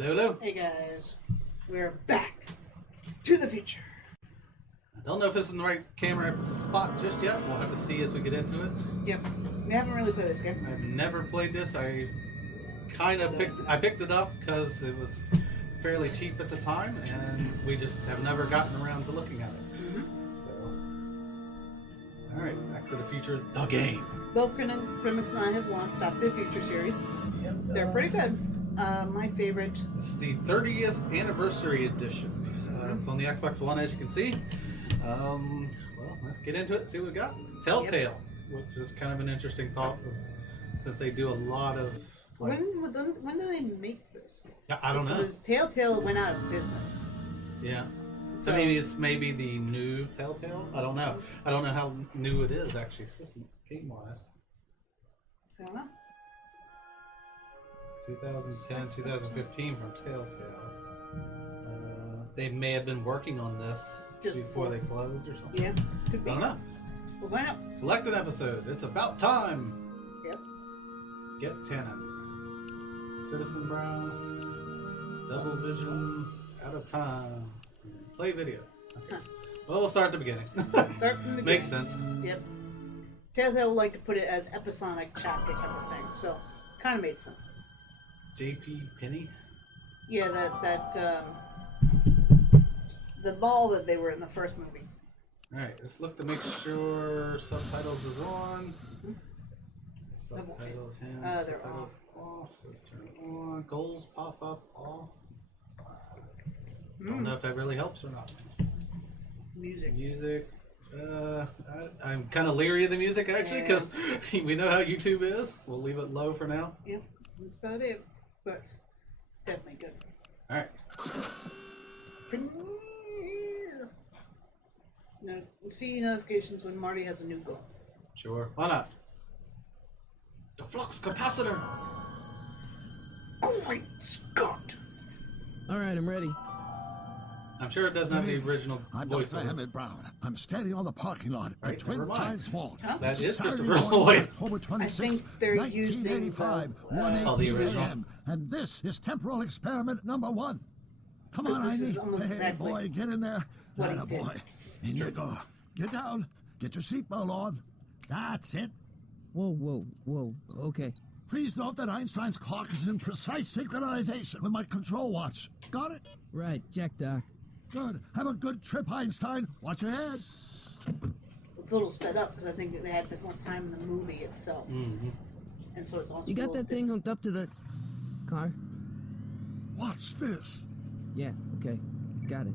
Hello, hello. Hey guys, we're back to the future. I don't know if this is in the right camera spot just yet. We'll have to see as we get into it. Yep, we haven't really played this game. I've never played this. I picked it up because it was fairly cheap at the time, and we just have never gotten around to looking at it. So, all right, Back to the Future, the game. Both Crimmix and I have watched Back to the Future series. Yep. They're pretty good. My favorite. This is the 30th anniversary edition. It's on the Xbox One, as you can see. Well, let's get into it and see what we got. Telltale, which is kind of an interesting thought, since they do a lot of. Like, when do they make this? Yeah, I don't know. Because Telltale went out of business. Yeah. So it's maybe the new Telltale. I don't know. I don't know how new it is actually, system game wise. I don't know. 2010, 2015 from Telltale. They may have been working on this just before they closed or something. Yeah, could be. I don't know. We'll find out. Select an episode. It's about time. Yep. Get Tenant. Citizen Brown. Double Visions. Out of Time. Play video. Okay. Huh. Well, we'll start at the beginning. Start from the beginning. Makes sense. Yep. Telltale would like to put it as episodic chapter type of thing, so kind of made sense. J.P. Penny. Yeah, the ball that they were in the first movie. Alright, let's look to make sure subtitles is on. Mm-hmm. Subtitles, they're subtitles off. So let's turn it on. Goals pop up off. Don't know if that really helps or not. Music. I'm kind of leery of the music actually because we know how YouTube is. We'll leave it low for now. Yep, that's about it. But definitely good. Alright. Now, see notifications when Marty has a new goal. Sure. Why not? The flux capacitor. Great Scott! Alright, I'm ready. I'm sure it doesn't have the original I'm voice. Dr. Emmett Brown. I'm standing on the parking lot Right, at Twin never mind. Pines Mall. Huh? That It's a is Saturday Christopher morning, Lloyd. October 26, I think they're 1985, using 1:18 original. a.m. And this is temporal experiment number 1. Come on, This is Ivy. almost Hey, exactly boy, get in there. what he That did. boy. In you go. Get down. Get your seatbelt on. That's it. Whoa, okay. Please note that Einstein's clock is in precise synchronization with my control watch. Got it? Right, check, Doc. Good. Have a good trip, Einstein. Watch your head. It's a little sped up because I think that they had a bit more time in the movie itself. Mm-hmm. And so it's also You got that thing hooked up to the car? Watch this. Yeah, okay. Got it.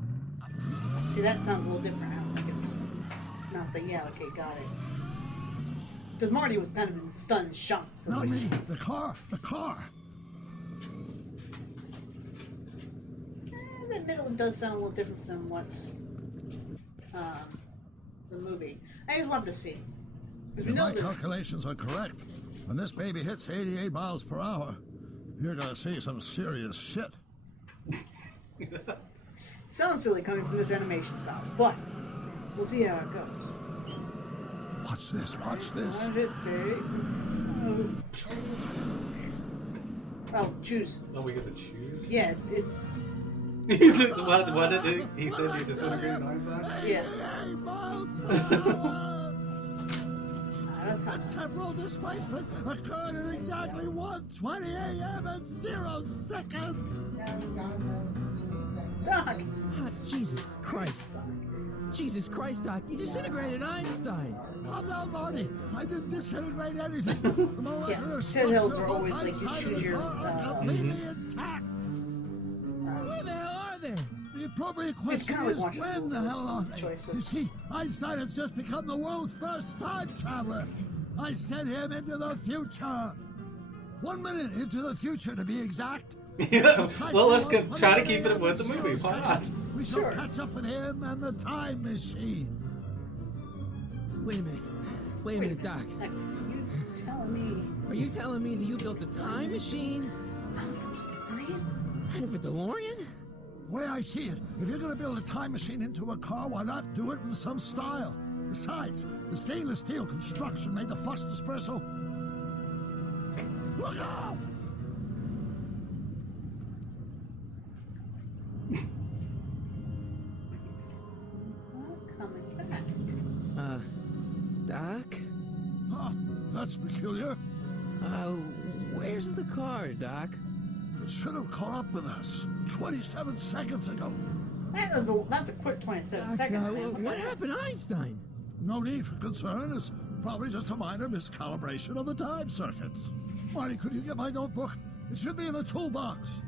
See, that sounds a little different. I don't think it's not the, okay, got it. Because Marty was kind of in stunned shock. Not me. The car. The car. The middle does sound a little different than what the movie. I just wanted to see. If my calculations are correct, when this baby hits 88 miles per hour, you're gonna see some serious shit. Sounds silly coming from this animation style, but we'll see how it goes. Watch this. Watch this. How did it stay? Oh, choose. Oh, we get to choose? Yeah, it's what did he said he disintegrated Einstein? yeah. 88 miles per hour. The temporal displacement occurred at exactly 1:20 a.m. and 0 seconds. Doc. Ah, Jesus Christ. Jesus Christ, Doc. You disintegrated Einstein. Calm down, Marty. I didn't disintegrate anything. The molecular Hills structure are of always like you Einstein choose and your, the car are completely intact. Where the hell are they? The appropriate question kinda like is watching when the hell are they? choices. You see, Einstein has just become the world's first time traveler. I sent him into the future. 1 minute into the future, to be exact. Yeah. Well, let's try to keep it with the movie. Why not? We shall catch up with him and the time machine. Wait a minute, Doc. Are you telling me? Are you telling me that you built a time machine out of a DeLorean? The way I see it, if you're gonna build a time machine into a car, why not do it with some style? Besides, the stainless steel construction made the flux dispersal. Look out! Doc? Huh, that's peculiar. Where's the car, Doc? It should have caught up with us 27 seconds ago. That's a quick 27 Doc, seconds. man. what happened to Einstein? No need for concern. It's probably just a minor miscalibration of the time circuits. Marty, could you get my notebook? It should be in the toolbox.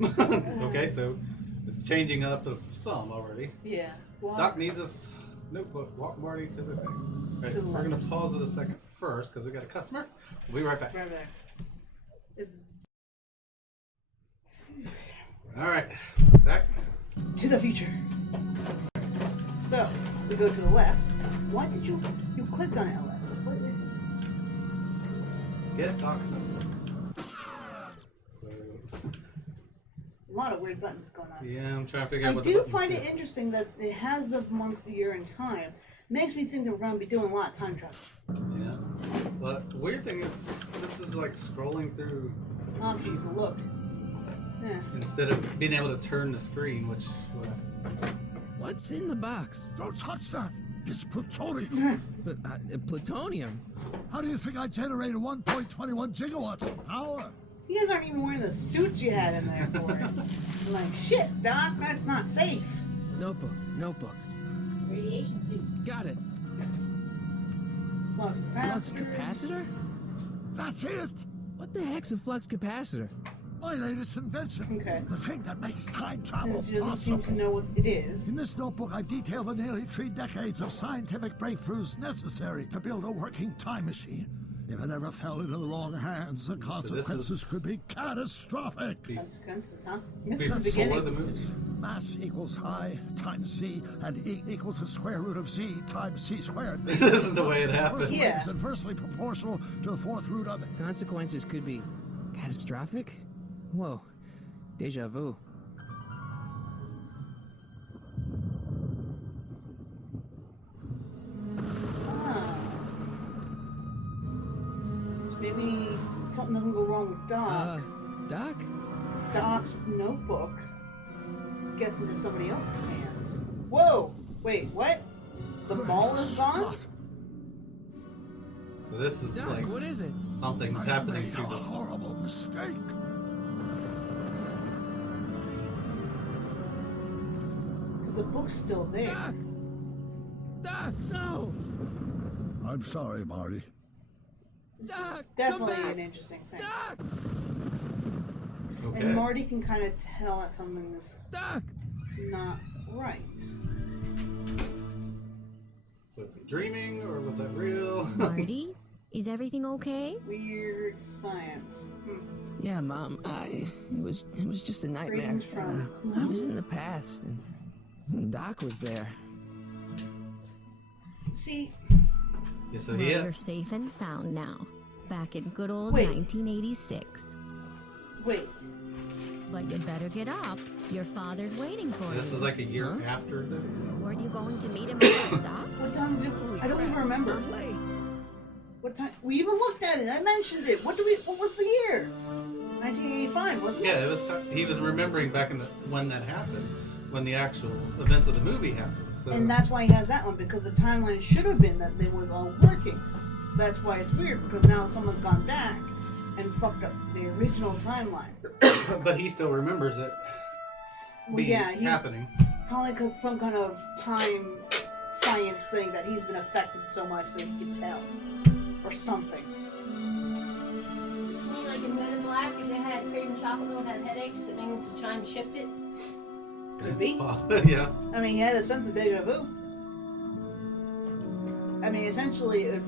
Okay, so it's changing up of some already. Yeah. Well, Doc needs this notebook. Walk Marty to the thing. All right, To so the we're going to left. pause it a second first because we got a customer. We'll be right back. right there. Is All right, back. to the future. So we go to the left. Why did you clicked on LS? What? Get Doc's notebook. So, A lot of weird buttons going on. yeah, I'm trying to figure I out what the do buttons find do. it interesting that it has the month, the year, and time. Makes me think that we're going to be doing a lot of time travel. Yeah. But the weird thing is, this is like scrolling through Options to look. Yeah. instead of being able to turn the screen, which. What's in the box? Don't touch that. It's plutonium. Plutonium? How do you think I generated 1.21 gigawatts of power? You guys aren't even wearing the suits you had in there for it. I'm like, shit, Doc, that's not safe. Notebook. Radiation suit. Got it. Flux Flux capacitor. capacitor? That's it. What the heck's a flux capacitor? My latest invention. Okay. The thing that makes time travel Since she doesn't seem possible. to know what it is. In this notebook, I've detailed the nearly 3 decades of scientific breakthroughs necessary to build a working time machine. If it ever fell into the wrong hands, the consequences could be catastrophic. Consequences, huh? Missed the Before beginning. the movie. Mass equals I times C, and E equals the square root of Z times C squared. This isn't the way it This happened. first way Yeah. is inversely proportional to the fourth root of it. Consequences could be catastrophic? Whoa. Deja vu. So maybe something doesn't go wrong with Doc. Doc? Doc's notebook gets into somebody else's hands. Whoa! Wait, what? The mall is gone? So this is Doc, like what is it? something's I happening made a through the. horrible mistake. Because the book's still there. Doc, no! I'm sorry, Marty. This is Doc, definitely come back. an interesting thing. Doc! Okay. And Marty can kind of tell that something is Doc! not right. So is he dreaming or was that real? Marty, is everything okay? Weird science. Yeah, Mom, it was just a nightmare. Dreams from I was in the past, and Doc was there. See, Yeah, so Well, yeah. you're safe and sound now. Back in good old Wait. 1986. wait. But you'd better get up. Your father's waiting for This you. is like a year Huh? after the. Weren't you going to meet him at the dock? What time did Holy I don't crap, even remember. I'm late. What time? We even looked at it. I mentioned it. What was the year? 1985, wasn't it? Yeah, it was. He was remembering back in the when that happened, when the actual events of the movie happened. So And that's why he has that one, because the timeline should have been that they was all working. That's why it's weird, because now someone's gone back and fucked up the original timeline. but he still remembers it Well, being yeah, he's happening. probably because some kind of time science thing that he's been affected so much that he can tell. Or something. You mean like in Men in Black, and they had cream chocolate and had headaches that means the time shifted? Could be. Yeah. I mean, he had a sense of deja vu. I mean, essentially, it'd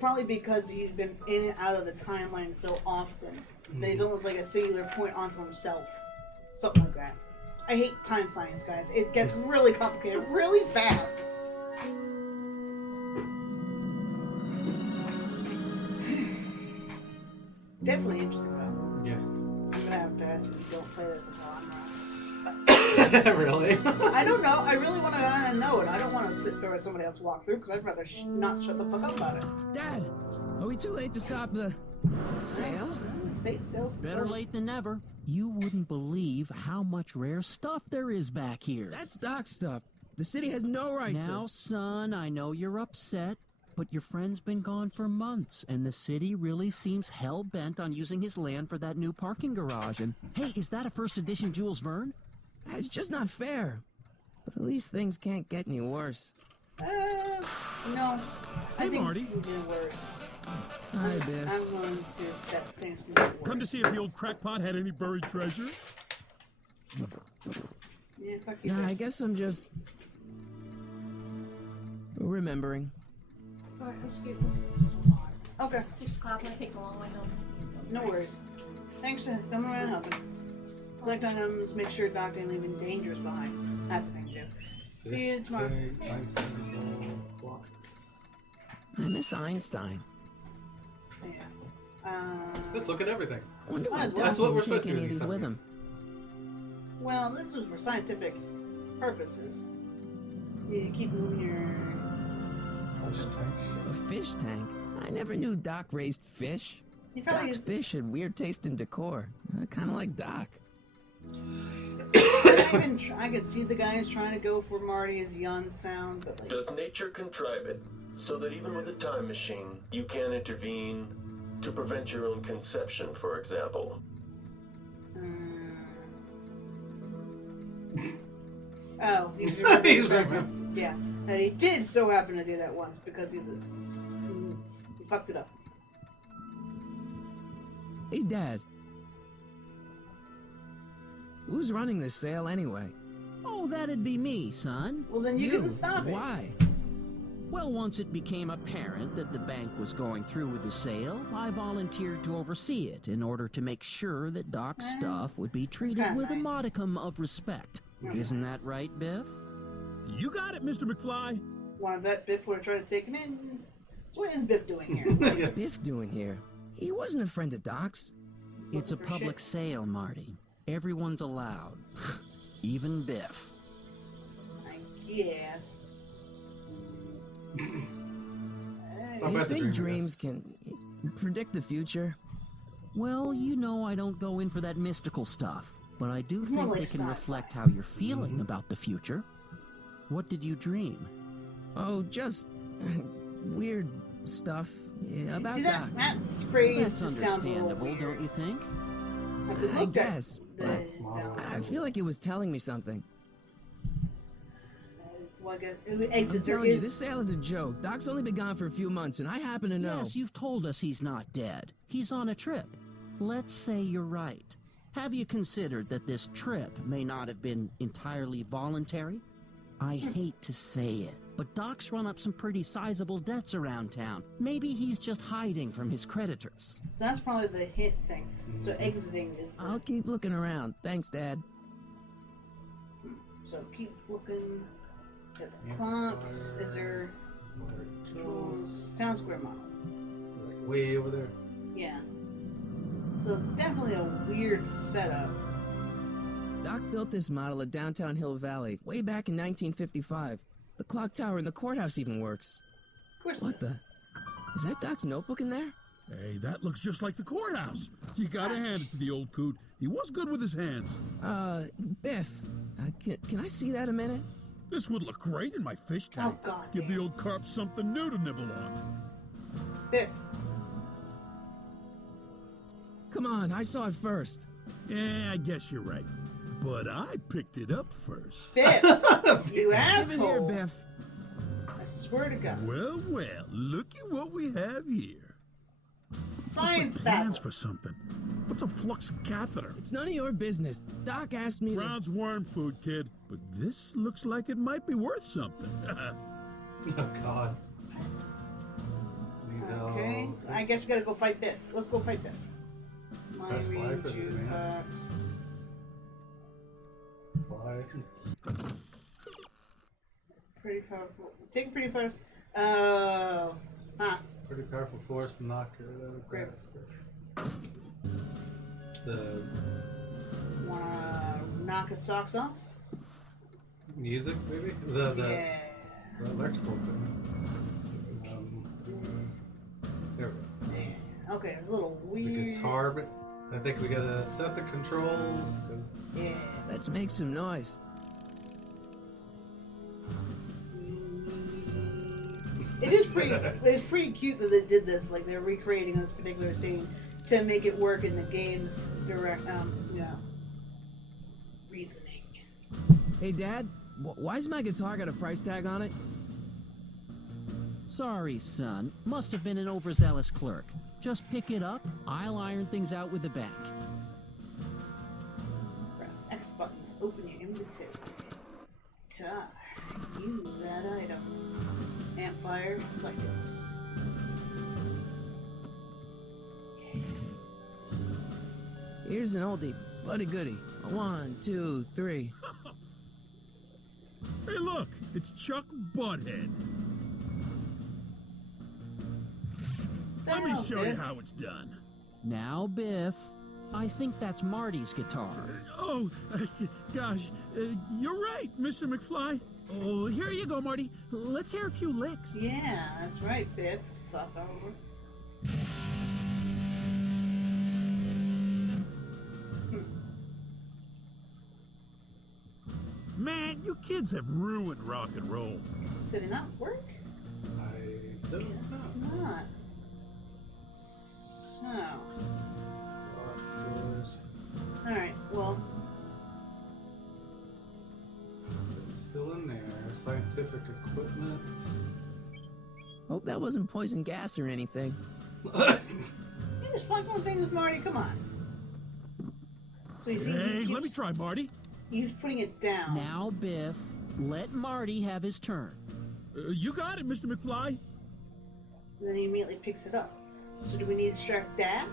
probably because he's been in and out of the timeline so often that he's almost like a singular point onto himself. Something like that. I hate time science, guys. It gets really complicated really fast. Definitely interesting, though. Yeah. I'm gonna have to ask you if you don't play this until I'm wrong. Really? I don't know. I really want to know it. I don't want to sit through somebody else walk through because I'd rather not shut the fuck up about it. Dad, are we too late to stop the sale? The state sales. Better late than never. You wouldn't believe how much rare stuff there is back here. That's Doc's stuff. The city has no right Now, to... son, I know you're upset, but your friend's been gone for months, and the city really seems hell-bent on using his land for that new parking garage. And, hey, is that a first edition Jules Verne? It's just not fair. But at least things can't get any worse. No. I think Marty. it can get worse. Hi, Biff. I'm willing to bet things can get worse. Come to see if the old crackpot had any buried treasure? Yeah, fuck you. Yeah, I guess I'm just... remembering. Alright, excuse me. So hard. Okay, 6 o'clock, I take the long way home. no worries. Thanks for coming around and helping. Select items, make sure Doc didn't leave any dangers behind. That's the thing to do. See you tomorrow. I miss Einstein. Yeah. Let's look at everything. I wonder Might why as well. Doc That's what we're didn't supposed take to do any of these these with times. him. Well, this was for scientific purposes. You keep moving your... A fish tank? I never knew Doc raised fish. He probably Doc's is... fish had weird taste and decor. Kind of like Doc. I could see the guys trying to go for Marty as young sound, but like... Does nature contrive it so that even with a time machine, you can intervene to prevent your own conception, for example? Oh, he's He's remembering. Yeah, and he did so happen to do that once because he fucked it up. Hey, Dad. Who's running this sale anyway? Oh, that'd be me, son. Well, then you couldn't stop it. Why? Well, once it became apparent that the bank was going through with the sale, I volunteered to oversee it in order to make sure that Doc's stuff would be treated kinda with a nice. modicum of respect. That's Isn't nice. that right, Biff? You got it, Mr. McFly. Want to bet Biff would have tried to take it in? So what is Biff doing here? What's Biff doing here? He wasn't a friend of Doc's. Just It's a looking for public shit? sale, Marty. Everyone's allowed. Even Biff. I guess. Stop Do you at the think dream, dreams can predict the future? Well, you know I don't go in for that mystical stuff, but I do It's more think like they can sci-fi. reflect how you're feeling about the future. What did you dream? Oh, just weird stuff about See, Doc. that's phrase That's just sounds a little understandable, weird. don't you think? I could I look guess, at but no. I feel like it was telling me something. Well, I guess it I'm exit there telling you, is. this sale is a joke. Doc's only been gone for a few months, and I happen to know. Yes, you've told us he's not dead. He's on a trip. Let's say you're right. Have you considered that this trip may not have been entirely voluntary? I hate to say it, but Doc's run up some pretty sizable debts around town. Maybe he's just hiding from his creditors. So that's probably the hint thing. So exiting is. I'll keep looking around. Thanks, Dad. So keep looking at the Yeah, clocks. fire. Is there Water tools? Town square model? like way over there. Yeah. So definitely a weird setup. Doc built this model at downtown Hill Valley way back in 1955. The clock tower in the courthouse even works. Of course. What the? Is that Doc's notebook in there? Hey, that looks just like the courthouse. You gotta hand it to the old coot. He was good with his hands. Biff, can I see that a minute? This would look great in my fish tank. Oh, God Give damn. the old carp something new to nibble on. Biff. Come on, I saw it first. Yeah, I guess you're right. But I picked it up first. Biff. You Give it here, asshole. Biff. I swear to God. Well, looky what we have here. Science Plans battle. for something. What's a flux catheter? It's none of your business. Doc asked me to... Brown's worm food, kid. But this looks like it might be worth something. Oh God. Okay. I guess we gotta go fight Biff. Let's go fight Biff. Press Y Mind for the jukebox. Why? Pretty powerful. Take a pretty powerful. Oh. Huh. Pretty powerful force to knock it out of Great. grasp. The Wanna knock his socks off? music, maybe? The Yeah. electrical equipment. There we go. Yeah. Okay, it's a little The weird. guitar, but I think we gotta set the controls. 'Cause Yeah. Let's make some noise. it's pretty cute that they did this. Like they're recreating this particular scene to make it work in the game's direct, reasoning. Hey, Dad, why's my guitar got a price tag on it? Sorry, son. Must have been an overzealous clerk. Just pick it up. I'll iron things out with the bank. Press X button. Open your inventory. Guitar. Use that item. Amplifier. Select it. Here's an oldie, buddy goody. 1, 2, 3. Hey, look, it's Chuck Butthead. Let me show you how it's done. Now, Biff, I think that's Marty's guitar. Oh, gosh, you're right, Mr. McFly. Oh, here you go, Marty. Let's hear a few licks. Yeah, that's right, Biff. Fuck over. Man, you kids have ruined rock and roll. Did it not work? I don't Guess know. not. So, Stores. alright, well, It's still in there. Scientific equipment. Hope that wasn't poison gas or anything. you just fucking with things with Marty, come on. So you see, Hey, let me try, Marty. he's putting it down. Now, Biff, let Marty have his turn. You got it, Mr. McFly. And then he immediately picks it up. So do we need to distract Dad?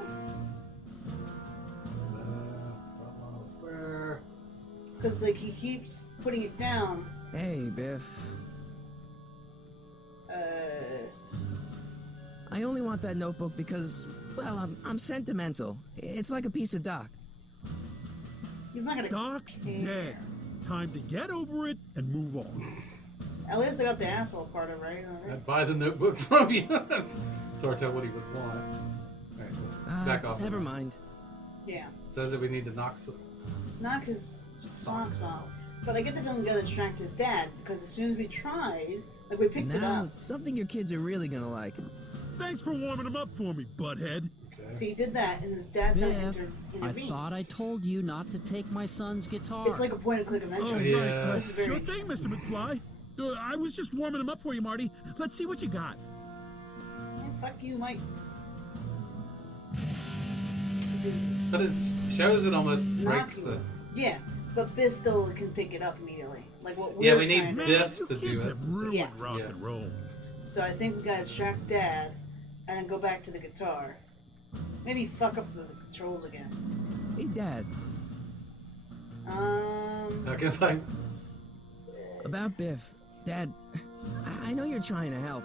Square. Because, like, he keeps putting it down. Hey, Biff. I only want that notebook because, well, I'm sentimental. It's like a piece of Doc. He's not gonna Doc's care. dead. Time to get over it and move on. At least I got the asshole part of it, right? All right. I'd buy the notebook from you. It's hard to tell what he would want. Alright, let's back off. Never mind. Yeah. It says that we need to Knock his socks off. But I get the feeling we gotta distract his dad, because as soon as we tried, like, we picked it Now, up. something your kids are really gonna like. Thanks for warming him up for me, butthead. So he did that, and his dad's gonna Biff, I intervene. thought I told you not to take my son's guitar. It's like a point-and-click adventure. Oh, Yeah. right. This is very Sure thing, Mr. McFly. I was just warming him up for you, Marty. Let's see what you got. Yeah, fuck you, Mike. But it shows it almost breaks Knocking. the. Yeah, but Biff still can pick it up immediately. Like what we're Yeah, we need trying to Biff you to do kids it. have ruined Yeah. rock Yeah. and roll. So I think we gotta distract Dad, and then go back to the guitar. Maybe fuck up the controls again. Hey, Dad. Okay, fine. About Biff. Dad, I know you're trying to help.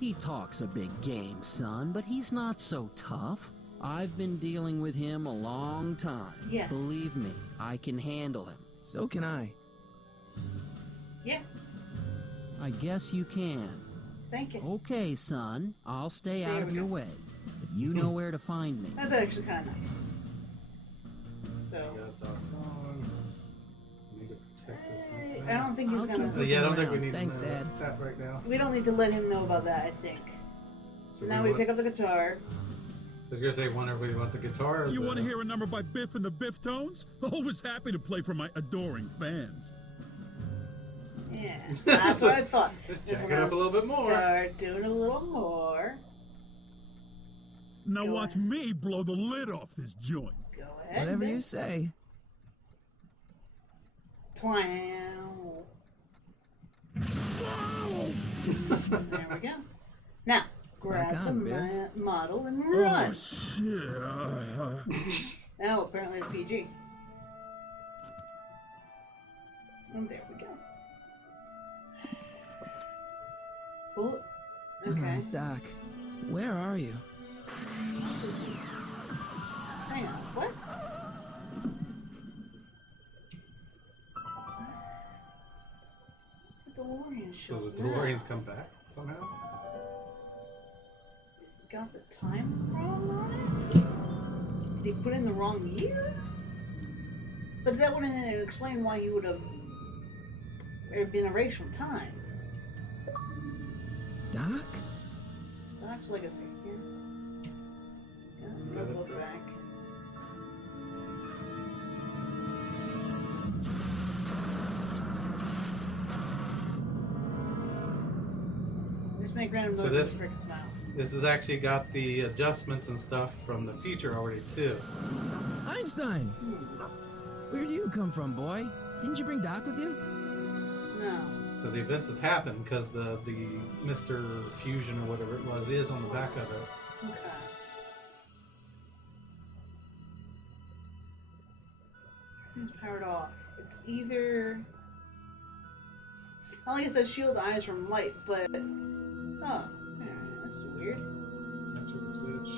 He talks a big game, son, but he's not so tough. I've been dealing with him a long time. Yeah. Believe me, I can handle him. So can I. Yeah, I guess you can. thank you. Okay, son, I'll stay There out of we your go. way. But you know where to find me. That's actually kind of nice. So, Got Doc on. We need to protect this one. I don't think he's I'll gonna. keep Yeah, I don't think we around. need Thanks, to know Dad. that right now. We don't need to let him know about that, I think. So now we want- pick up the guitar. I was gonna say, whenever we want the guitar. Or You the... want to hear a number by Biff and the Biff Tones? Always happy to play for my adoring fans. Yeah, that's what I thought. Just Then jack we're it up a gonna little bit more. Start doing a little more. Now Go watch ahead. me blow the lid off this joint. Go ahead. Whatever Biff. you say. Plow. There we go. Now, grab Back on, the Biff. model and Oh, run. shit. Now, apparently it's PG. And there we go. Bullet. Okay. Doc, where are you? Hang on. What? The DeLorean So showed the DeLoreans come back somehow? Got the time wrong on it? Did he put in the wrong year? But that wouldn't explain why he would have been erased from time. Doc? Doc's legacy. Yeah. Yeah, go back. Just make random So noises to trick his mouth. This has actually got the adjustments and stuff from the future already too. Einstein! Where do you come from, boy? Didn't you bring Doc with you? No. So the events have happened because the Mr. Fusion or whatever it was is on the back of it. Okay. Everything's powered off. It's either... I like it says shield eyes from light, but... Oh. That's weird.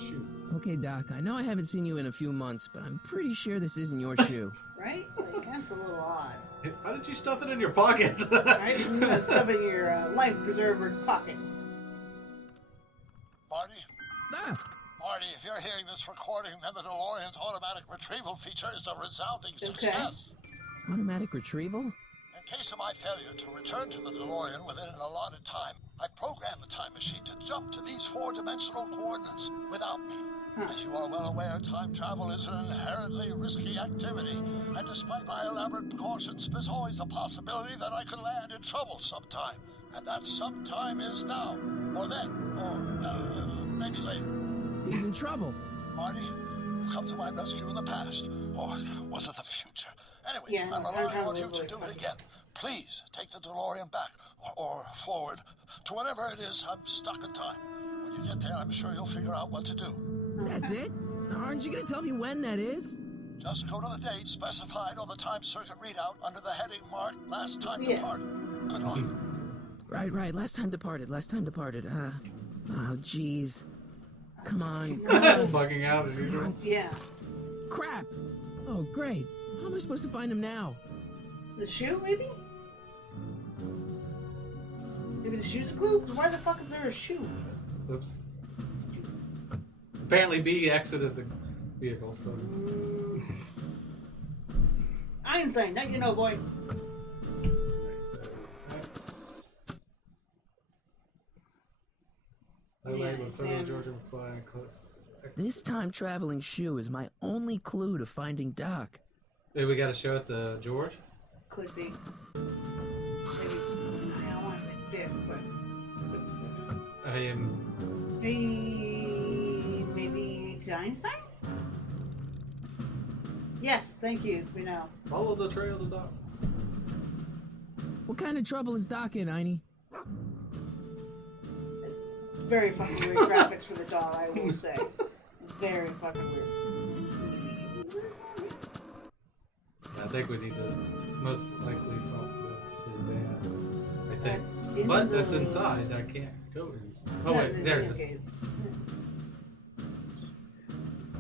Shoot. Okay, Doc, I know I haven't seen you in a few months, but I'm pretty sure this isn't your shoe. Right? Like, that's a little odd. How did you stuff it in your pocket? Right? Stuff in your life preserver pocket. Marty? Ah! Marty, if you're hearing this recording, then the DeLorean's automatic retrieval feature is a resounding success. Automatic retrieval? In case of my failure to return to the DeLorean within an allotted time, I programmed the time machine to jump to these four-dimensional coordinates without me. As you are well aware, time travel is an inherently risky activity, and despite my elaborate precautions, there's always a possibility that I could land in trouble sometime. And that sometime is now, or then, or maybe later. He's in trouble. Marty, you come to my rescue in the past, or was it the future? Anyway, Yeah, I'm time relying travel on you is really to do funny. it again. Please take the DeLorean back, or forward, to whenever it is I'm stuck in time. When you get there, I'm sure you'll figure out what to do. That's it? Aren't you gonna tell me when that is? Just go to the date specified on the time circuit readout under the heading marked Last Time Yeah. Departed. Good luck. Right. Last time departed. Oh, jeez. Come on. Bugging out as usual. Yeah. Crap! Oh, great. How am I supposed to find him now? The shoe, maybe? Maybe the shoe's a clue? 'Cause why the fuck is there a shoe? Oops. Apparently B exited the vehicle, so... Einstein, now you know, boy. I like with fellow Georgia McFly close. This time-traveling shoe is my only clue to finding Doc. Hey, we gotta show it to George? Could be. Maybe, I don't want to say Biff, but... I am... Maybe it's Einstein? Yes, thank you. We know. Follow the trail to Doc. What kind of trouble is Doc in, Einie? Very fucking weird graphics for the dog, I will say. Very fucking weird. I think we need to most likely talk to his dad. I think. That's in But the- that's inside. I can't go inside. Oh, No, wait. There it is. okay, it's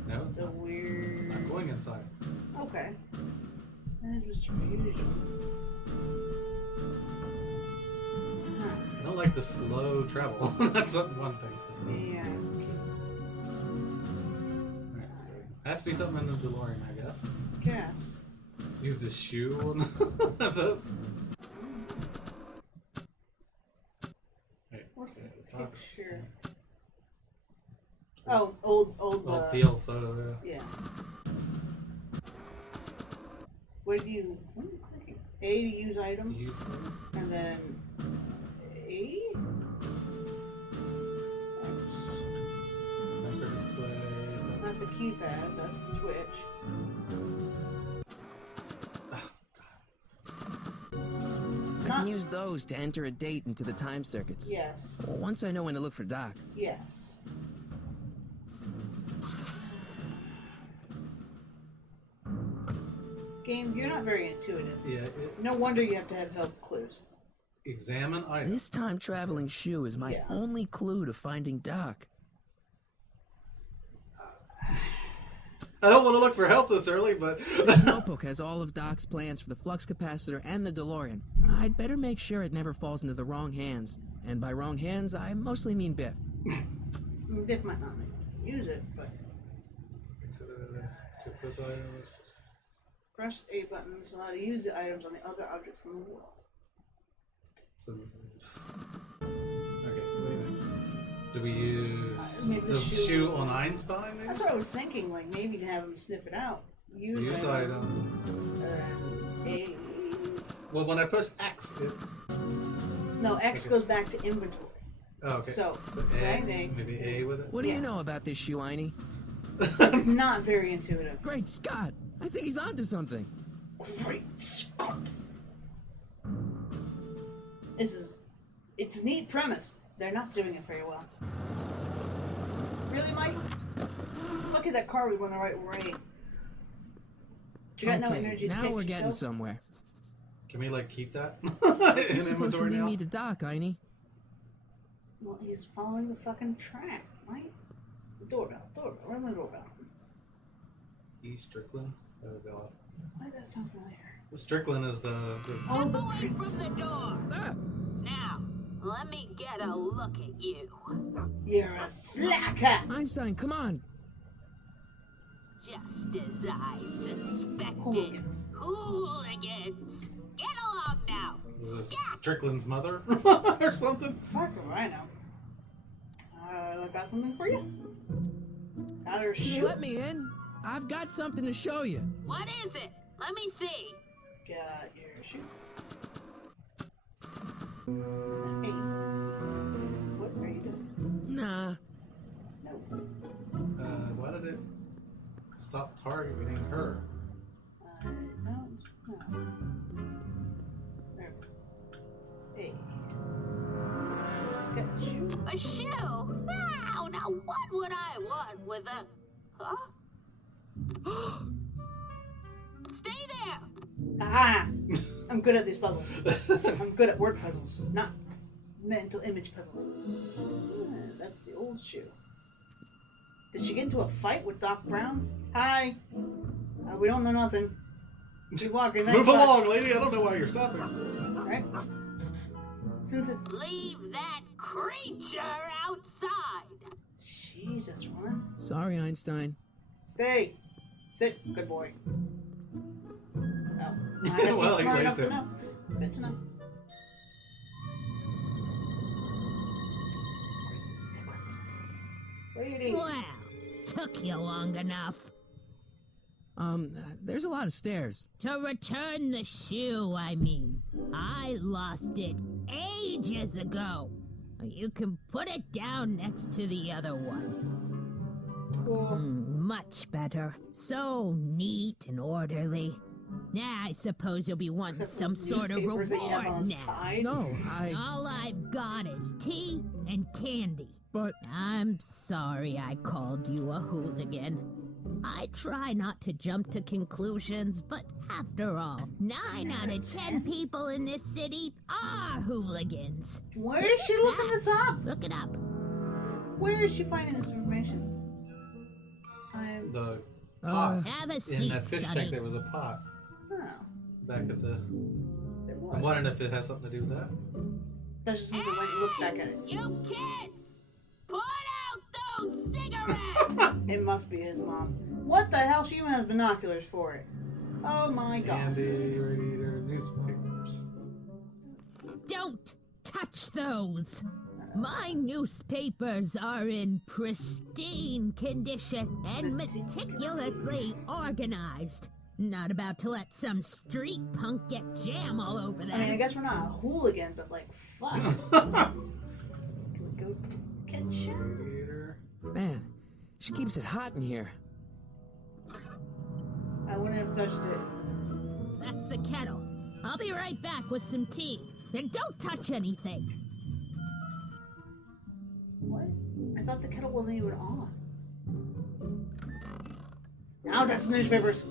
No, it's a not. weird... I'm going inside. Okay. There's Mr. Fusion. Huh. I don't like the slow travel. That's one thing. Yeah. Alright, so has to be something in the DeLorean, I guess. Guess. Use the shoe on the... Wait, What's the Doc's- picture? Oh, old, the old photo, yeah. yeah. Where do you... What are you clicking? A to use item, Use photo? and then A? Sensor display. That's the keypad, that's the switch. I can use those to enter a date into the time circuits. Yes. Once I know when to look for Doc. Yes. Game, you're not very intuitive. Yeah, No wonder you have to have help clues. examine item. This time-traveling shoe is my Yeah. only clue to finding Doc. I don't want to look for help this early, but... This notebook has all of Doc's plans for the flux capacitor and the DeLorean. I'd better make sure it never falls into the wrong hands. And by wrong hands, I mostly mean Biff. Biff might not use it, but press A buttons allow to use the items on the other objects in the world. So, okay, wait a minute. Do we use maybe the the shoe shoe- on Einstein? Maybe? That's what I was thinking. Like maybe to have him sniff it out. Use item. A. Well, when I push X, it. No, X goes back to inventory. Oh, okay. So A, A. maybe A with it. What do you know about this shoe, Einie? It's not very intuitive. Great Scott! I think he's onto something. Great Scott! It's a neat premise. They're not doing it very well. Really, Mike? Look at that car we went the right way. You got no energy to now fix we're getting yourself? somewhere. Can we like keep that He's in supposed to inventory lead now? me to dock, Einie. Well, he's following the fucking track, Mike. Doorbell. Ring the doorbell. E. Strickland. Oh god. Why does that sound familiar? Strickland is the Oh, the prince. From the door. Ah! Now, let me get a look at you. You're a slacker! Einstein, come on! Just as I suspected. Hooligans. Hooligans. Get along now. is this Strickland's mother or something. Fuck if I know. I got something for you. Got her Can you shoe. let me in? I've got something to show you. What is it? Let me see. Got your shoe. Hey. What are you doing? Nah. No. Why did it stop targeting her? I don't know. There. Hey. Got a shoe. A shoe? Wow, now what would I want with a... Huh? Stay there! Ah! I'm good at these puzzles. I'm good at word puzzles, not mental image puzzles. That's the old shoe. Did she get into a fight with Doc Brown? Hi. We don't know nothing. Keep walking. Move along, lady. I don't know why you're stopping. Alright. Since it's... Leave that creature outside! Jesus, woman. Sorry, Einstein. Stay. Sit. Good boy. Oh. I guess Well, he's he smart enough raised to him. know. Good to know. What are you doing? Well, took you long enough. There's a lot of stairs. To return the shoe, I mean. I lost it ages ago. You can put it down next to the other one. Cool. Much better. So neat and orderly. Now I suppose you'll be wanting Except some those sort of newspapers that you have reward on the now. side. No, All I've got is tea and candy. But I'm sorry I called you a hooligan. I try not to jump to conclusions, but after all, 9 out of 10 people in this city are hooligans. Where is she looking this up? Look it up. Where is she finding this information? I'm... The pot. Have a In seat, that fish Sonny. tank, there was a pot Oh. back at the. There was. I'm wondering if it has something to do with that. That's just since I went and looked back at it. You kids! Put out those cigarettes! It must be his mom. What the hell? She even has binoculars for it. Oh my god. Candy, radiator, newspapers. Don't touch those! My newspapers are in pristine condition and meticulously organized. Not about to let some street punk get jam all over them. I mean, I guess we're not a hooligan, but like, fuck. Can we go catch her? Radiator. man, she keeps it hot in here. I wouldn't have touched it. That's the kettle. I'll be right back with some tea. Then don't touch anything. What? I thought the kettle wasn't even on. Now touch the newspapers.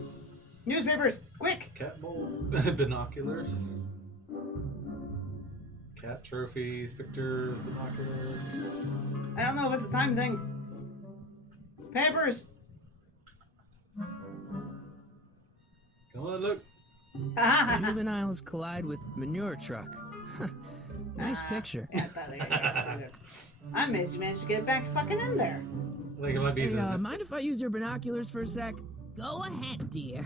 Newspapers, quick! Cat bowl. Binoculars. Cat trophies, pictures, binoculars. I don't know if it's a time thing. Papers! Come on, look. Juveniles collide with manure truck. Nice picture. Yeah, I thought they got it. I'm amazed you managed to get back fucking in there. I think it might be Hey, the. mind if I use your binoculars for a sec? Go ahead, dear.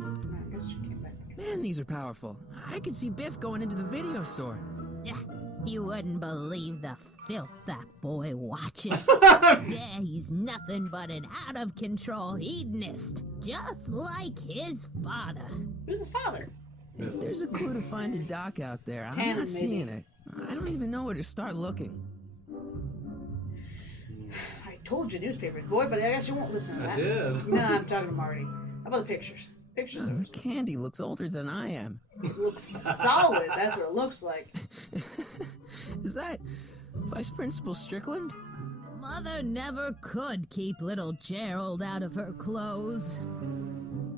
I guess she came back. Man, these are powerful. I can see Biff going into the video store. Yeah, You wouldn't believe the filth that boy watches. Yeah, he's nothing but an out-of-control hedonist, just like his father. Who's his father? If there's a clue to find a doc out there, I'm Tanner, not seeing it. I don't even know where to start looking. I told you newspapers, boy, but I guess you won't listen to that. I did. No, I'm talking to Marty. How about the pictures? Pictures. The candy looks older than I am. It looks solid. That's what it looks like. Is that Vice Principal Strickland? Mother never could keep little Gerald out of her clothes.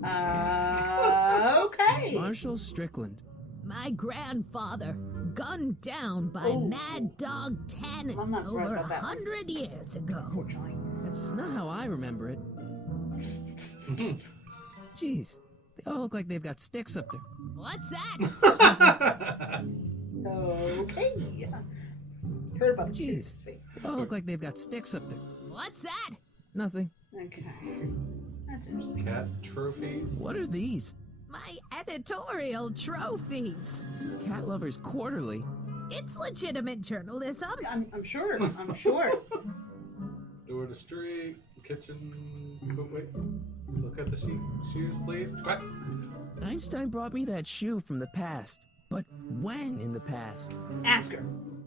Okay. Marshall Strickland. My grandfather, gunned down by Mad Dog Tannen I'm not surprised over about that. 100 years ago. Unfortunately. That's not how I remember it. Jeez, they all look like they've got sticks up there. What's that? Okay. Heard about the Jeez, they all look like they've got sticks up there. What's that? Nothing. Okay. That's interesting. Cat trophies. What are these? My editorial trophies. Cat Lovers Quarterly. It's legitimate journalism. I'm sure. I'm sure. Door to street, kitchen. Oh, wait. Look at the shoes, please. Quick. Einstein brought me that shoe from the past. But when in the past? Ask her.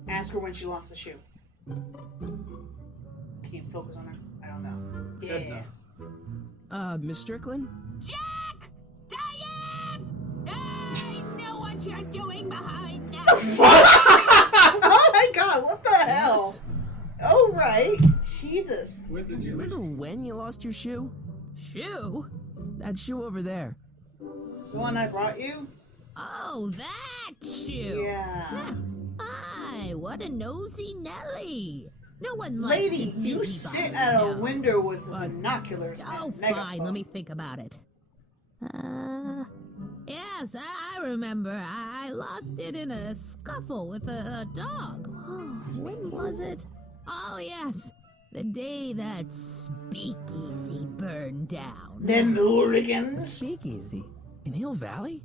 Ask her when she lost the shoe. Can you focus on her? I don't know. Yeah. Miss Strickland? Jack! Diane! I know what you're doing behind that. Oh my god, what the hell? Oh, right. Jesus. When did Do you you remember when you lost your shoe? Shoe? That shoe over there. The one I brought you? Oh, that shoe. Yeah. Hi, what a nosy Nelly. No one likes Lady, a you busybody, sit at a no. window with binoculars. Oh, and fine. megaphone. Let me think about it. Yes, I remember. I lost it in a scuffle with a dog. Oh, when was it? Oh, yes. The day that speakeasy burned down. Them A hooligans. speakeasy. In Hill Valley?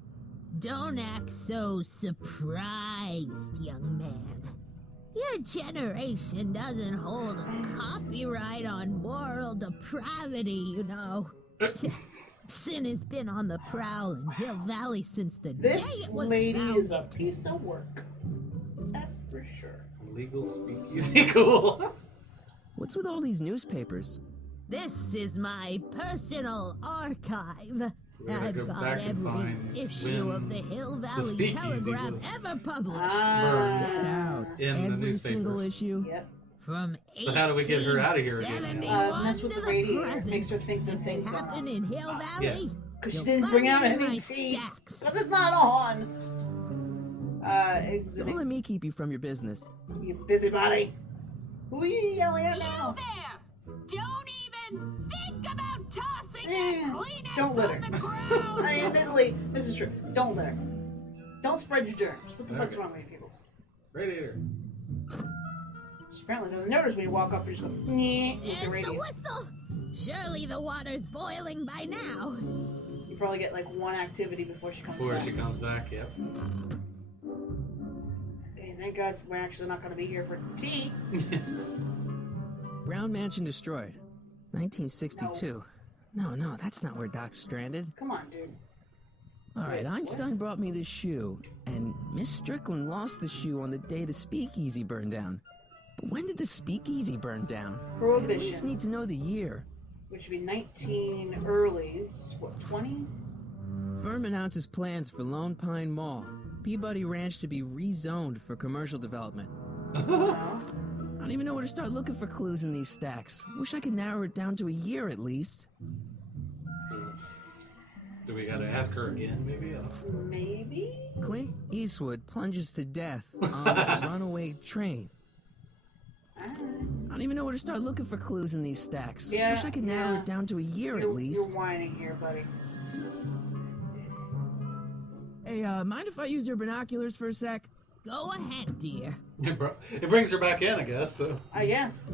Don't act so surprised, young man. Your generation doesn't hold a copyright on moral depravity, you know. Sin has been on the prowl in Hill Valley since the day This it was lady is a founded. piece of work. That's for sure. Legal speakeasy. Cool. What's with all these newspapers? This is my personal archive. So we gotta I've go got back and every find issue when of the Hill the Valley speakeasy Telegraph was ever published. Get Ah. out. In the Every newspaper. single issue? Yep. From But how do we get her outta here again? 1871 Mess with to the radiator. present. Makes her think the If it thing's gone happened off. in Hill Valley. Because she You'll didn't find bring out it in any my tea. stacks. Because it's not on. Don't Exiting. let me keep you from your business. You busybody. Who are you yelling at You now? there! Don't even think about tossing Eh, that Kleenex don't litter. on the ground! Admittedly, this is true. Don't litter. Don't spread your germs. What the fuck's Okay. wrong with you people? Radiator. She apparently doesn't notice when you walk up and just go, "Nyeh," with the There's the radio. whistle! Surely the water's boiling by now. You probably get like one activity before she comes Before back. she comes back, yep. Hey, thank God we're actually not going to be here for tea. Brown Mansion destroyed. 1962. No, that's not where Doc's stranded. Come on, dude. All right, Einstein brought me this shoe, and Miss Strickland lost the shoe on the day the speakeasy burned down. But when did the speakeasy burn down? I at least Prohibition, need to know the year. which would be 19 earlys. What, 20? Firm announces plans for Lone Pine Mall, Peabody Ranch to be rezoned for commercial development. No. I don't even know where to start looking for clues in these stacks. Wish I could narrow it down to a year at least. So, do we gotta ask her again, maybe? Maybe? Clint Eastwood plunges to death on a runaway train. I don't even know where to start looking for clues in these stacks. Yeah, Wish I could narrow yeah. it down to a year at You're least. whining here, buddy. Hey, mind if I use your binoculars for a sec? Go ahead, dear. It brings her back in, I guess, so. I guess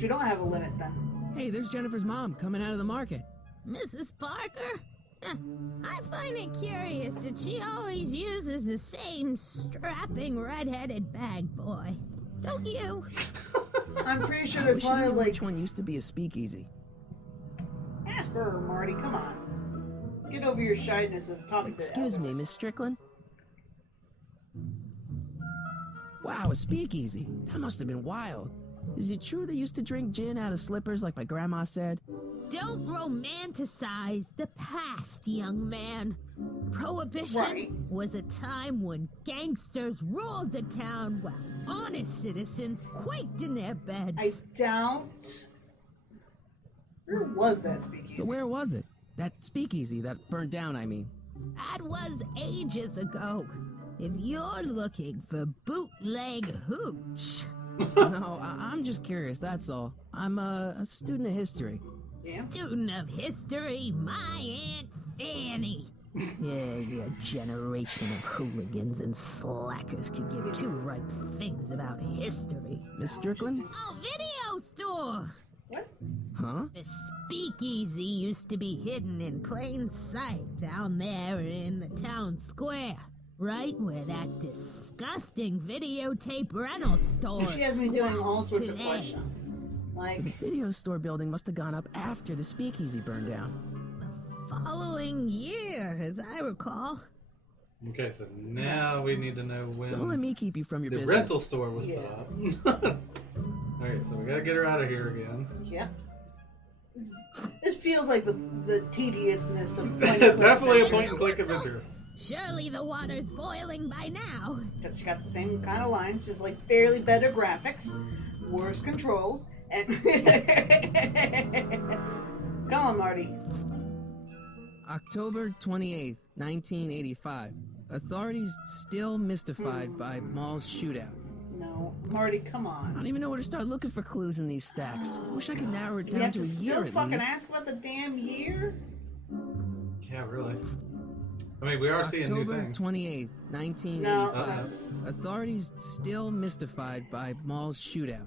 we don't have a limit then. Hey, there's Jennifer's mom coming out of the market. Mrs. Parker? I find it curious that she always uses the same strapping red-headed bag boy. Don't you? I'm pretty sure I they're wish I probably knew like. which one used to be a speakeasy. Ask her, Marty. Come on. Get over your shyness of talking to Excuse Elder. me, Miss Strickland? Wow, a speakeasy. That must have been wild. Is it true they used to drink gin out of slippers like my grandma said? Don't romanticize the past, young man. Prohibition was a time when gangsters ruled the town while honest citizens quaked in their beds. I doubt. Where was that speakeasy? So where was it? That speakeasy that burned down, I mean. That was ages ago. If you're looking for bootleg hooch. No, I'm just curious, that's all. I'm a student of history. Yeah. Student of history, my Aunt Fanny. Yeah, you're a generation of hooligans and slackers could give two ripe figs about history. Miss Strickland? Oh, video store! What? Huh? The speakeasy used to be hidden in plain sight down there in the town square. Right where that disgusting videotape rental store She has me doing all sorts today. of questions. Like, The video store building must have gone up after the speakeasy burned down. Following year, as I recall. Okay, so now we need to know when Don't let me keep you from your the business. rental store was put up. Alright, so we gotta get her out of here again. yeah. This feels like the tediousness of Definitely a point and click adventure. Surely the water's boiling by now. Because she got the same kind of lines, just like barely better graphics, worse controls, and come on, Marty. October 28th, 1985. Authorities still mystified by mall's shootout. No, Marty, come I on. don't even know where to start looking for clues in these stacks. Wish I could narrow it We down have to to a year still at fucking least. ask about the damn year. Yeah, really. I mean, we are seeing new October things. 28th, No, 1985. that's, Authorities still mystified by mall's shootout.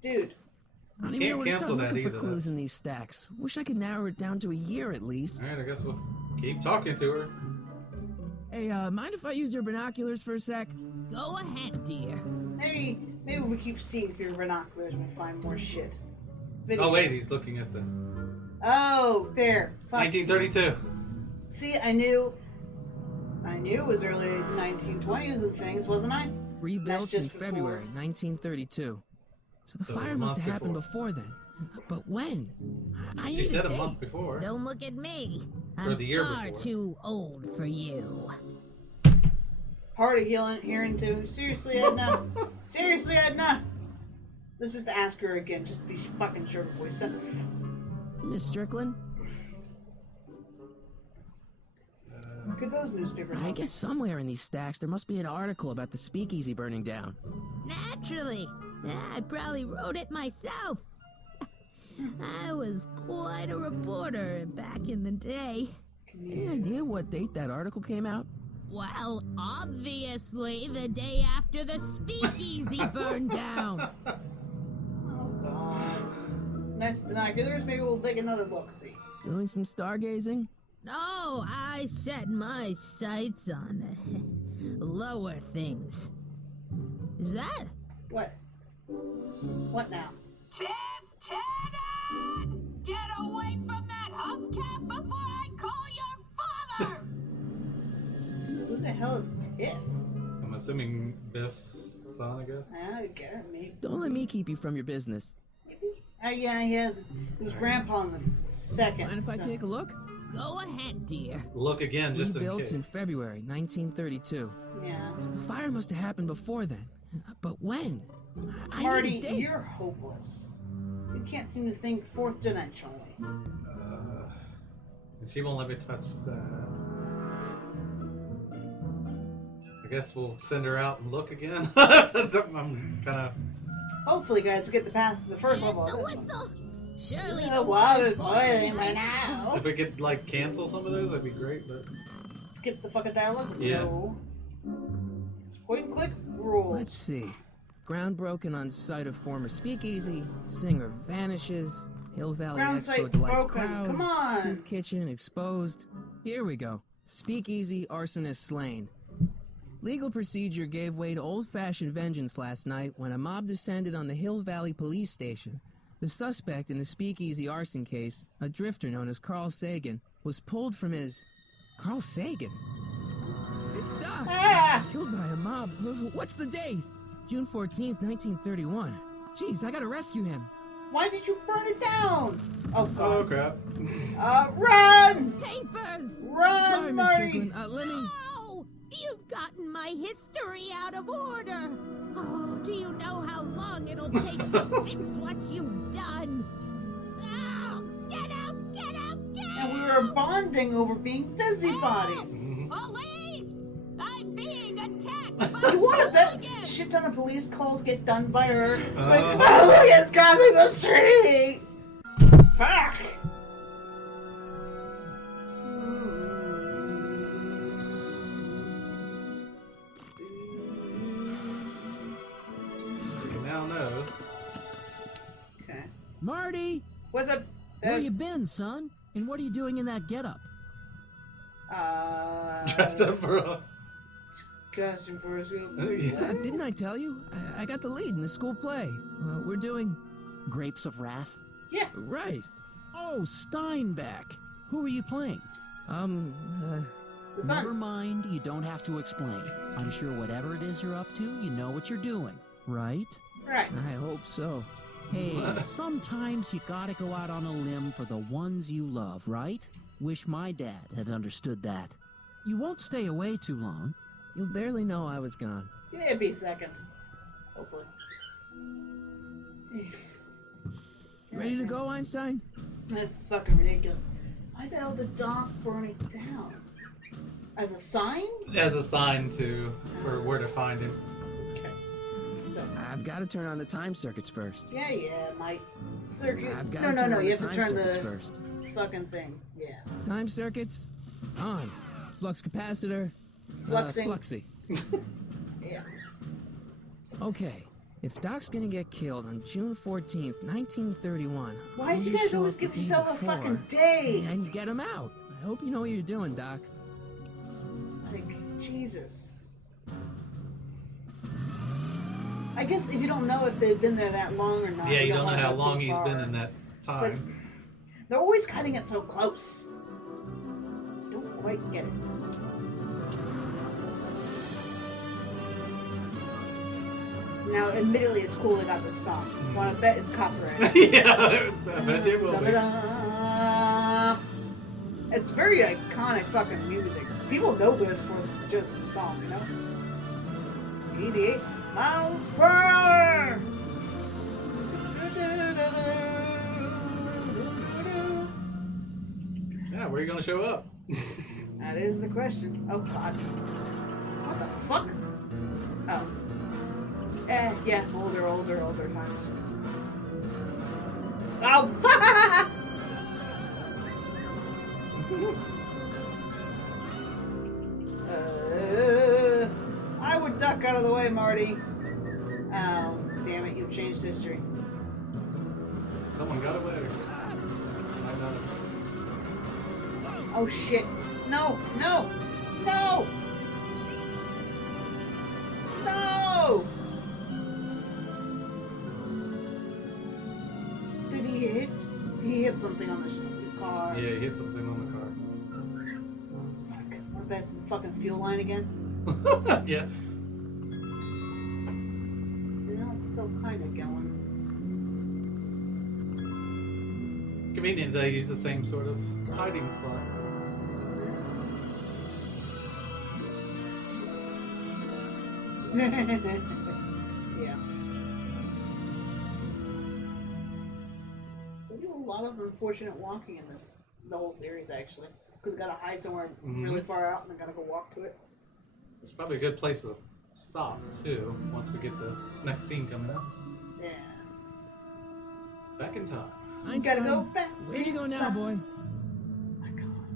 dude. I don't even Can't know where to start cancel that looking for either, clues though. in these stacks. Wish I could narrow it down to a year at least. Alright, I guess we'll keep talking to her. Hey, mind if I use your binoculars for a sec? Go ahead, dear. Maybe we keep seeing through binoculars and we find more shit. Oh wait, he's looking at the Oh, there. Fuck. 1932. See, I knew it was early 1920s and things, wasn't I? Rebuilt That's in just before. February 1932. So the So it was fire a must month have happened before. before then. But when? I She need said a a date. month before. Don't look at me. Or I'm the year far before. too old for you. Hard of hearing too. Seriously, Edna? Seriously, Edna? Let's just ask her again, just to be fucking sure before we send her. Miss Strickland? Look at those newspapers. I guess somewhere in these stacks there must be an article about the speakeasy burning down. Naturally. I probably wrote it myself. I was quite a reporter back in the day. Any idea what date that article came out? Well, obviously the day after the speakeasy burned down. Oh, God. Nice binoculars. Maybe we'll take another look, see. Doing some stargazing? No, I set my sights on lower things. Is that? What? What now? Tim Tannen! Get away from that hubcap before I call your father! Who the hell is Tiff? I'm assuming Biff's son, I guess. I get it, maybe. Don't let me keep you from your business. Yeah, it was Grandpa in the second. Mind if I so- take a look? Go ahead, dear. Look again, just in Rebuilt case. in February 1932. Yeah. So the fire must have happened before then. But when? I Marty, need a date. you're hopeless. You can't seem to think fourth dimensionally. And she won't let me touch that. I guess we'll send her out and look again. That's something I'm kind of. Hopefully, guys, we get the pass to the first level. The of this one. whistle! Surely The the water's water's boiling boiling by by now. If we could like cancel some of those, that'd be great. But Skip the fucking dialogue? Yeah. No. It's point and click rules. Let's see. Ground broken on site of former speakeasy. Singer vanishes. Hill Valley Ground Expo site delights broken. crowd. Come on. Soup kitchen exposed. Here we go. Speakeasy arsonist slain. Legal procedure gave way to old-fashioned vengeance last night when a mob descended on the Hill Valley Police Station. The suspect in the Speakeasy arson case, a drifter known as Carl Sagan, was pulled from his... Carl Sagan? It's Doc! Killed by a mob. What's the date? June 14th, 1931. Jeez, I gotta rescue him. Why did you burn it down? Oh, God. Oh, crap. Run! Papers! Run, Sorry, Miss Marty! Strickland. Let me... No! You've gotten my history out of order! Oh, do you know how long it'll take to fix what you've done? Oh, get out! Get out! Get out! And we were bonding over being busybodies. Police! I'm being attacked by You want to bet hooligans! shit ton of police calls get done by her? Like, hooligans crossing the street! Fuck! He now knows. Okay. Marty! What's up? Where you been, son? And what are you doing in that getup? Dressed up for a... Costume for a school. Didn't I tell you? I got the lead in the school play. We're doing... Grapes of Wrath? Yeah. Right. Oh, Steinbeck. Who are you playing? The son. Never mind, you don't have to explain. I'm sure whatever it is you're up to, you know what you're doing, right? Right. I hope so. Hey, sometimes you gotta go out on a limb for the ones you love, right? Wish my dad had understood that. You won't stay away too long. You'll barely know I was gone. Yeah, it'd be seconds. Hopefully. Ready to go, Einstein? This is fucking ridiculous. Why the hell did Doc burn it down? As a sign? As a sign for where to find him. Okay. So. I've got to turn on the time circuits first. Yeah, my circuit. I've got No, to turn on you the have to time turn circuits the first. fucking thing. Yeah. Time circuits on. Flux capacitor. Fluxing. Fluxy. Yeah. Okay. If Doc's gonna get killed on June 14th, 1931, Why did you guys always give yourself a fucking day? And get him out. I hope you know what you're doing, Doc. Like, Jesus. I guess if you don't know if they've been there that long or not. Yeah, you don't know wanna how go too long he's far. been in that But time. they're always cutting it so close. Don't quite get it. Now, admittedly, it's cool they got this song. Want to bet it's copyrighted. Yeah, I bet it will be. Da-da-da. It's very iconic fucking music. People know this for just the song, you know? 88 miles per hour! Yeah, where are you going to show up? That is the question. Oh, God. What the fuck? Oh. Yeah, older times. Oh, fuck! I would duck out of the way, Marty. Oh, damn it, you've changed history. Someone got away. Oh, shit. No! No! No! No! Did he hit? He hit something on the car. Yeah, he hit something on the car. Fuck. I bet it's the fucking fuel line again. Yeah. Yeah, it's still kind of going. Convenient they use the same sort of hiding spot. Yeah. They do a lot of unfortunate walking in the whole series, actually. Because they gotta hide somewhere really far out and they gotta go walk to it. It's probably a good place to stop, too, once we get the next scene coming up. Yeah. Back in time. You gotta go back. Where you go now, boy? My God.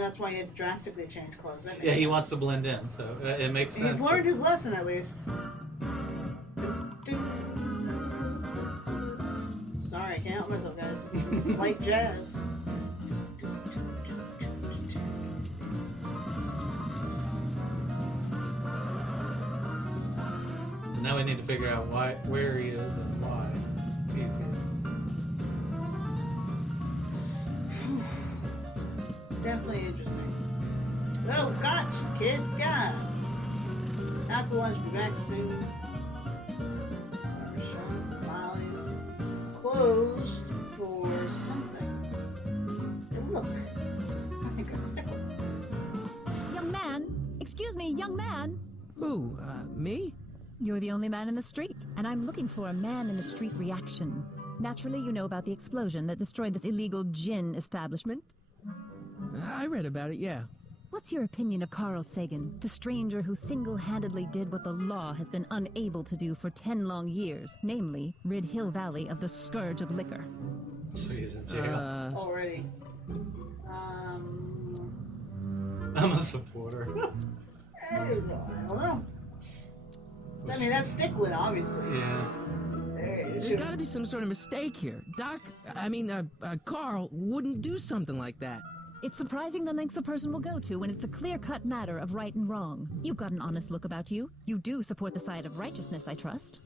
That's why he had drastically changed clothes. That makes Yeah, he sense. wants to blend in, so it makes sense. He's learned his lesson, at least. Sorry, I can't help myself, guys. Some slight jazz. So now we need to figure out where he is and why he's here. Definitely interesting. Oh, gotcha, kid. Yeah. Out to lunch. Be back soon. Barbershop, Molly's. Closed for something. Oh, look. I think a sticker. Young man. Excuse me, young man. Who, me? You're the only man in the street, and I'm looking for a man-in-the-street reaction. Naturally, you know about the explosion that destroyed this illegal gin establishment. I read about it, yeah. What's your opinion of Carl Sagan, the stranger who single-handedly did what the law has been unable to do for 10 long years, namely, rid Hill Valley of the scourge of liquor? So he's in jail. Already. I'm a supporter. I don't know. I mean, that's Stickland, obviously. Yeah. There's gotta be some sort of mistake here. Carl wouldn't do something like that. It's surprising the lengths a person will go to when it's a clear-cut matter of right and wrong. You've got an honest look about you. You do support the side of righteousness, I trust.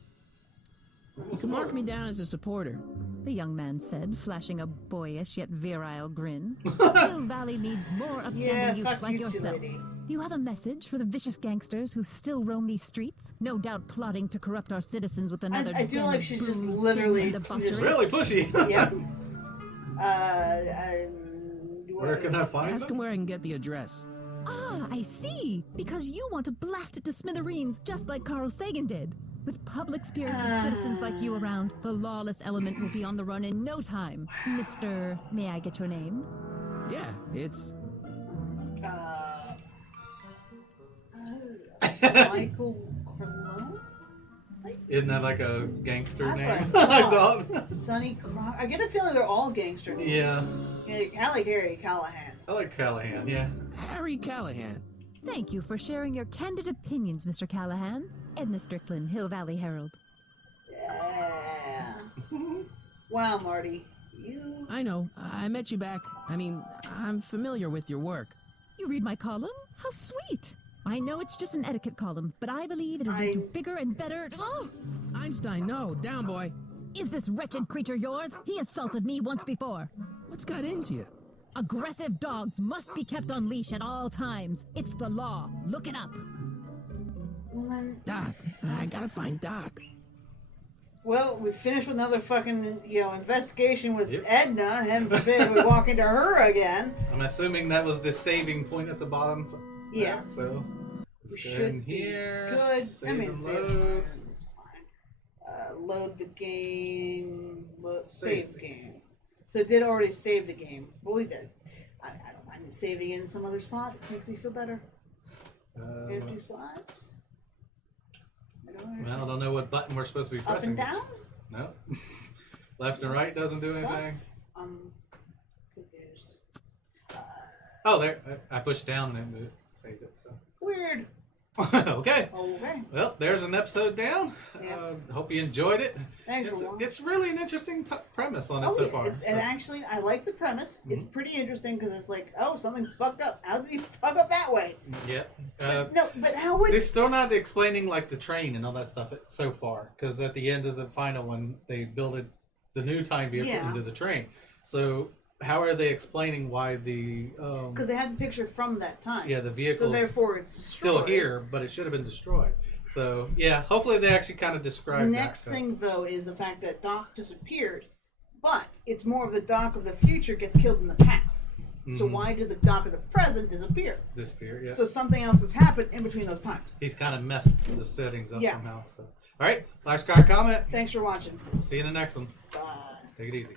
You can mark me down as a supporter. The young man said, flashing a boyish yet virile grin. Hill Valley needs more upstanding youths like yourself. Do you have a message for the vicious gangsters who still roam these streets? No doubt plotting to corrupt our citizens with another I feel den like of she's just booze, literally sin, and debauchery. She's really pushy. Yep. Where can I find Ask him where I can get the address. Ah, I see. Because you want to blast it to smithereens just like Carl Sagan did. With public-spirited citizens like you around, the lawless element will be on the run in no time. Mr. May I get your name? Yeah, it's... Michael Corleone? Isn't that like a gangster That's name? what I I thought. Sonny Croc. I get a feeling they're all gangster names. Yeah. I like Harry Callahan. I like Callahan, yeah. Harry Callahan. Thank you for sharing your candid opinions, Mr. Callahan. Edna Strickland, Hill Valley Herald. Yeah. Wow, Marty. You... I know. I met you back. I'm familiar with your work. You read my column? How sweet. I know it's just an etiquette column, but I believe it'll lead to bigger and better... Oh! Einstein, no. Down, boy. Is this wretched creature yours? He assaulted me once before. What's got into you? Aggressive dogs must be kept on leash at all times. It's the law. Look it up. Doc. I gotta find Doc. Well, we finished with another fucking, investigation with Edna. Heaven forbid we walk into her again. I'm assuming that was the saving point at the bottom. Yeah. So, We let's go should in here. be good. Save I mean, and save load. it's fine. Load the game. Save game. So it did already save the game. Well, we did. I don't mind saving in some other slot. It makes me feel better. Empty slots. I don't know what button we're supposed to be Up pressing. and down? No. Left and right doesn't do anything. I'm confused. Oh, there. I pushed down and it moved. Saved it. So. Weird. Okay. Okay. Well, there's an episode down. Hope you enjoyed it. Thanks for watching. It's really an interesting premise on it so far. And actually, I like the premise. It's pretty interesting because it's like, oh, something's fucked up. How did he fuck up that way? Yeah. No, but how would... They're still not explaining like the train and all that stuff so far. Because at the end of the final one, they built the new time vehicle into the train. So how are they explaining why the... Because they had the picture from that time. Yeah, the vehicle. So therefore it's destroyed. Still here, but it should have been destroyed. So yeah, hopefully they actually kind of describe Next thing, though, is the fact that Doc disappeared. But it's more of the Doc of the future gets killed in the past. So why did the Doc of the present disappear? Disappear, yeah. So something else has happened in between those times. He's kind of messed the settings up somehow. So. All right, like, subscribe, comment. Thanks for watching. See you in the next one. Bye. Take it easy.